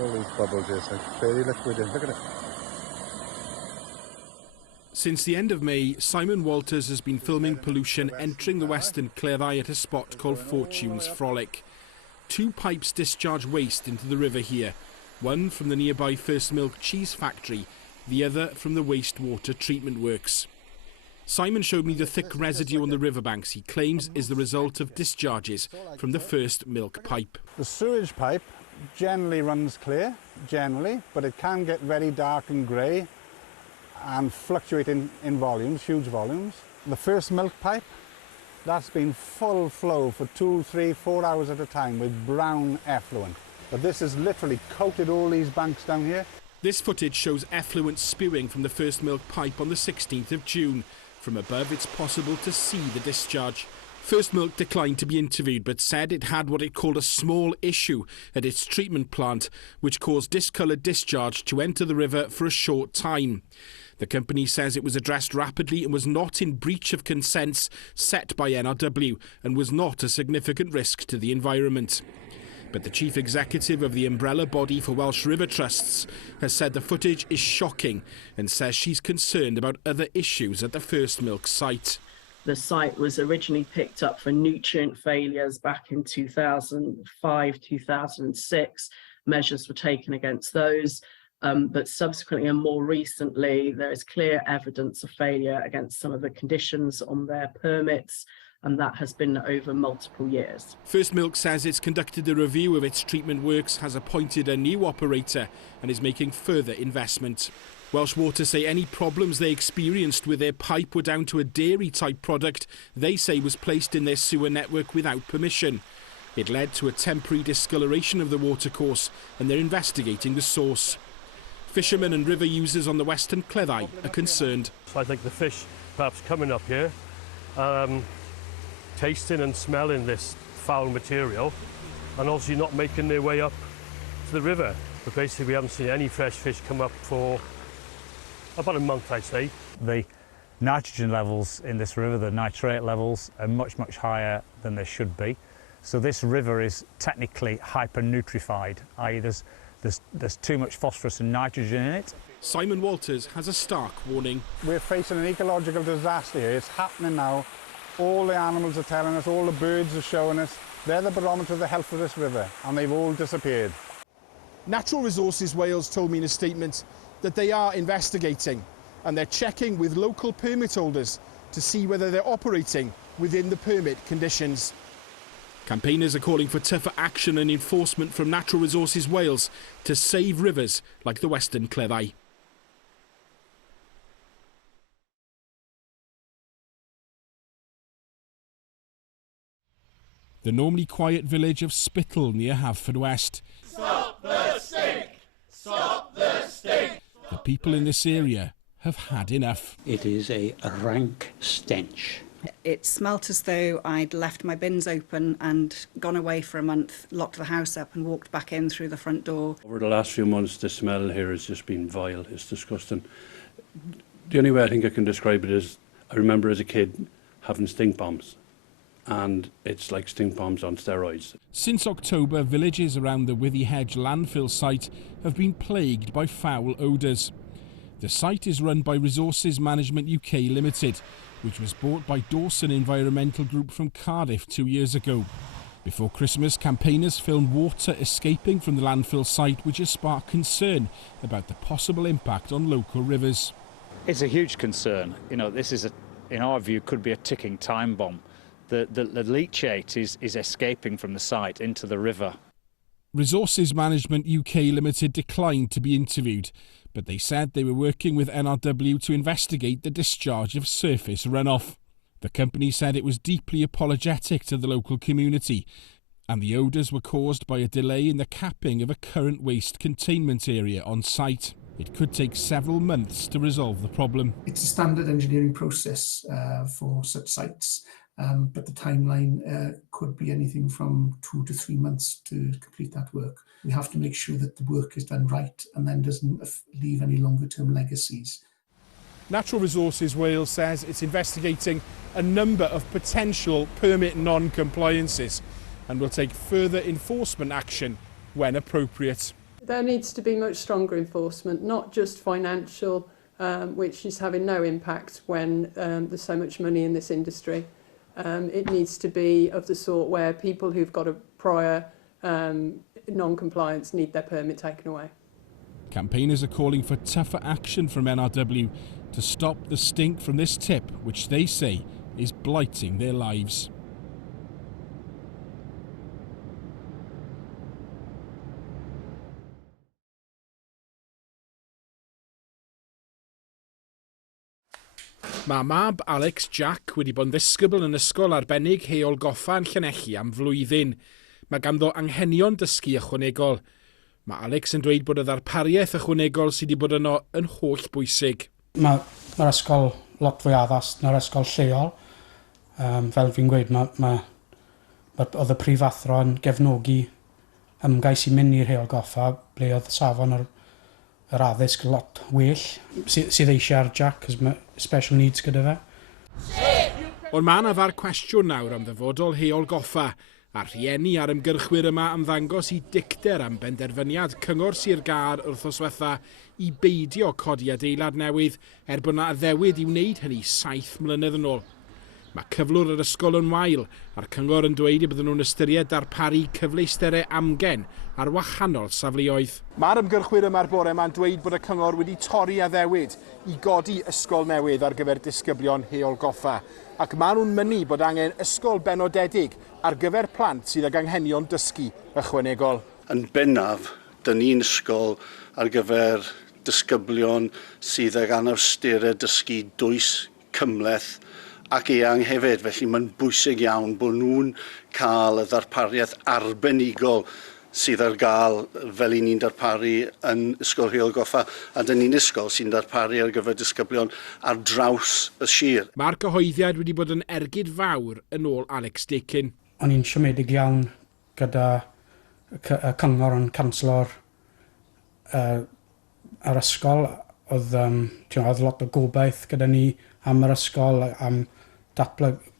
All these bubbles here, so very liquid in. Look at it. Since the end of May, Simon Walters has been filming pollution entering the Western Cleddau at a spot called Fortune's Frolic. 2 pipes discharge waste into the river here, one from the nearby First Milk cheese factory, the other from the wastewater treatment works. Simon showed me the thick residue on the riverbanks he claims is the result of discharges from the First Milk pipe. The sewage pipe generally runs clear, but it can get very dark and grey and fluctuate in volumes, huge volumes. The First Milk pipe, that's been full flow for 2, 3, 4 hours at a time with brown effluent. But this has literally coated all these banks down here. This footage shows effluent spewing from the First Milk pipe on the 16th of June. From above, it's possible to see the discharge. First Milk declined to be interviewed, but said it had what it called a small issue at its treatment plant, which caused discoloured discharge to enter the river for a short time. The company says it was addressed rapidly and was not in breach of consents set by NRW and was not a significant risk to the environment. But the chief executive of the umbrella body for Welsh River Trusts has said the footage is shocking and says she's concerned about other issues at the First Milk site. The site was originally picked up for nutrient failures back in 2005, 2006. Measures were taken against those. But subsequently and more recently, there is clear evidence of failure against some of the conditions on their permits, and that has been over multiple years. First Milk says it's conducted a review of its treatment works, has appointed a new operator and is making further investment. Welsh Water say any problems they experienced with their pipe were down to a dairy-type product they say was placed in their sewer network without permission. It led to a temporary discoloration of the watercourse, and they're investigating the source. Fishermen and river users on the Western Cleddau are concerned. I think the fish perhaps coming up here, tasting and smelling this foul material, and obviously not making their way up to the river. But basically we haven't seen any fresh fish come up for about a month, I'd say. The nitrogen levels in this river, the nitrate levels, are much, much higher than they should be. So this river is technically hypernutrified, i.e. there's too much phosphorus and nitrogen in it. Simon Walters has a stark warning. We're facing an ecological disaster here. It's happening now. All the animals are telling us, all the birds are showing us. They're the barometer of the health of this river, and they've all disappeared. Natural Resources Wales told me in a statement that they are investigating and they're checking with local permit holders to see whether they're operating within the permit conditions. Campaigners are calling for tougher action and enforcement from Natural Resources Wales to save rivers like the Western Cleddau. The normally quiet village of Spittal near Haverfordwest. Stop the stink! Stop the stink! The people in this area have had enough. It is a rank stench. It smelt as though I'd left my bins open and gone away for a month, locked the house up and walked back in through the front door. Over the last few months, the smell here has just been vile. It's disgusting. The only way I think I can describe it is I remember as a kid having stink bombs, and it's like stink bombs on steroids. Since October, villages around the Withy Hedge landfill site have been plagued by foul odours. The site is run by Resources Management UK Limited, which was bought by Dawson Environmental Group from Cardiff 2 years ago. Before Christmas, campaigners filmed water escaping from the landfill site, which has sparked concern about the possible impact on local rivers. It's a huge concern. You know, this is, in our view, could be a ticking time bomb. The leachate is escaping from the site into the river. Resources Management UK Limited declined to be interviewed, but they said they were working with NRW to investigate the discharge of surface runoff. The company said it was deeply apologetic to the local community, and the odours were caused by a delay in the capping of a current waste containment area on site. It could take several months to resolve the problem. It's a standard engineering process for such sites, but the timeline could be anything from 2 to 3 months to complete that work. We have to make sure that the work is done right and then doesn't leave any longer-term legacies. Natural Resources Wales says it's investigating a number of potential permit non-compliances and will take further enforcement action when appropriate. There needs to be much stronger enforcement, not just financial, which is having no impact when there's so much money in this industry. It needs to be of the sort where people who've got a prior non-compliance need their permit taken away. Campaigners are calling for tougher action from NRW to stop the stink from this tip, which they say is blighting their lives. Mae mab Alex Jack wedi bod yn ddisgybl yn ysgol arbennig heol Goffa yn Llanelli am flwyddyn. Mae ganddo anghenion dysgu ychwanegol. Mae Alex yn dweud bod y ddarpariaeth ychwanegol sydd wedi bod yno yn holl bwysig. Mae'r ysgol lot fwy addas na'r ysgol lleol. Fel fi'n gweud, oedd y prifathro yn gefnogi ymgais i mynd i'r heol Goffa, ble oedd safon yr addysg lot well sydd eisiau ar Jack, cos mae special needs gyda fe. Ond mae yna far cwestiwn nawr am ddyfodol heol Goffa, a rhieni a'r ymgyrchwyr yma am ddangos i dicter am benderfyniad cyngor Sir Gâr wrthos diwetha i beidio codi adeilad newydd bod yna addewid i wneud hynny 7 mlynedd yn ôl. Mae cyflwr yr ysgol yn wael, a'r cyngor yn dweud y bydden nhw'n ystyried darparu cyfleusterau amgen ar wahanol safleoedd. Mae'r ymgyrchwyr yma'r bore yma'n dweud bod y cyngor wedi torri addewid i godi ysgol newydd ar gyfer disgyblion heol Goffa, ac maen nhw'n mynnu bod angen ysgol benodedig ar gyfer plant sydd ag anghenion dysgu ychwanegol. Yn bennaf, dyn ni'n ysgol ar gyfer disgyblion sydd ag anawsterau dysgu dwys, cymhleth ac eang hefyd. Felly mae'n bwysig iawn bod nhw'n cael y ddarpariaeth arbenigol sydd ar gael fel i ni'n darparu yn ysgol heol Goffa, a dyn ni'n ysgol sy'n darparu ar gyfer disgyblion ar draws y sir. Mae'r cyhoeddiad wedi bod yn ergyd fawr yn ôl Alex Dickin. O'n i'n siomedig iawn gyda y cyngor yn canslor yr ysgol. Oedd lot o gobaith gyda ni am yr ysgol, am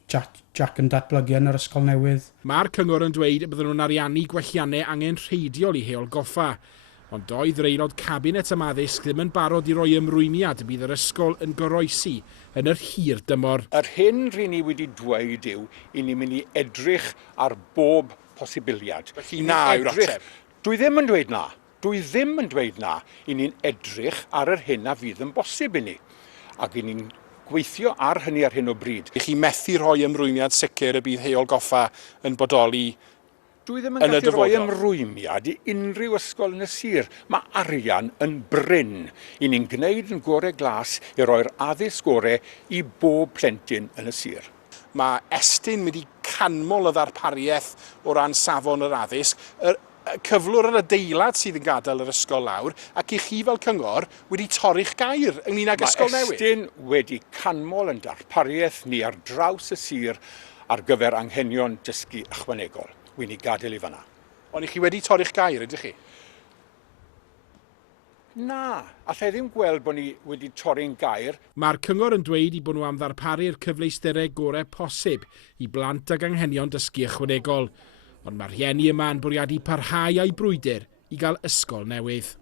Jack yn datblygu yn yr ysgol newydd. Mae'r cyngor yn dweud y bydden nhw'n ariannu gwelliannau angenrheidiol i heol Goffa, ond doedd yr aelod cabinet am addysg ddim yn barod i roi ymrwymiad y bydd yr ysgol yn goroesi yn yr hir dymor. Yr hyn rydyn ni wedi dweud yw i ni'n mynd i edrych ar bob posibiliad. Felly na yw'r ateb? Dwi ddim yn dweud na. Dwi ddim yn dweud na. I ni'n edrych ar yr hyn a fydd yn bosib i ni. Ac i ni'n gweithio ar hynny ar hyn o bryd. I chi methu rhoi ymrwymiad sicr y bydd heol Goffa yn bodoli Dwi ddim yn gallu rhoi ymrwymiad i unrhyw ysgol yn y sir. Mae arian yn bryn. I ni'n gwneud yn gorau glas i roi'r addysg gorau i bob plentyn yn y sir. Mae Estyn wedi canmol y ddarpariaeth o ran safon yr addysg, cyflwr yr adeilad sydd yn gadael yr ysgol lawr, ac i chi fel cyngor wedi torri'ch gair ynglyn ag ysgol newydd. Mae Estyn wedi canmol yn darpariaeth ni ar draws y sir ar gyfer anghenion dysgu ychwanegol. Wy'n i gadael i fanna. Ond i chi wedi torri'ch gair, ydych chi? Na, allai ddim gweld bod ni wedi torri'n gair. Mae'r cyngor yn dweud i bod nhw am ddarparu'r cyfleusterau gorau posib i blant ag anghenion dysgu ychwanegol. Ond mae'r rhieni yma yn bwriadu parhau a'u brwydr i gael ysgol newydd.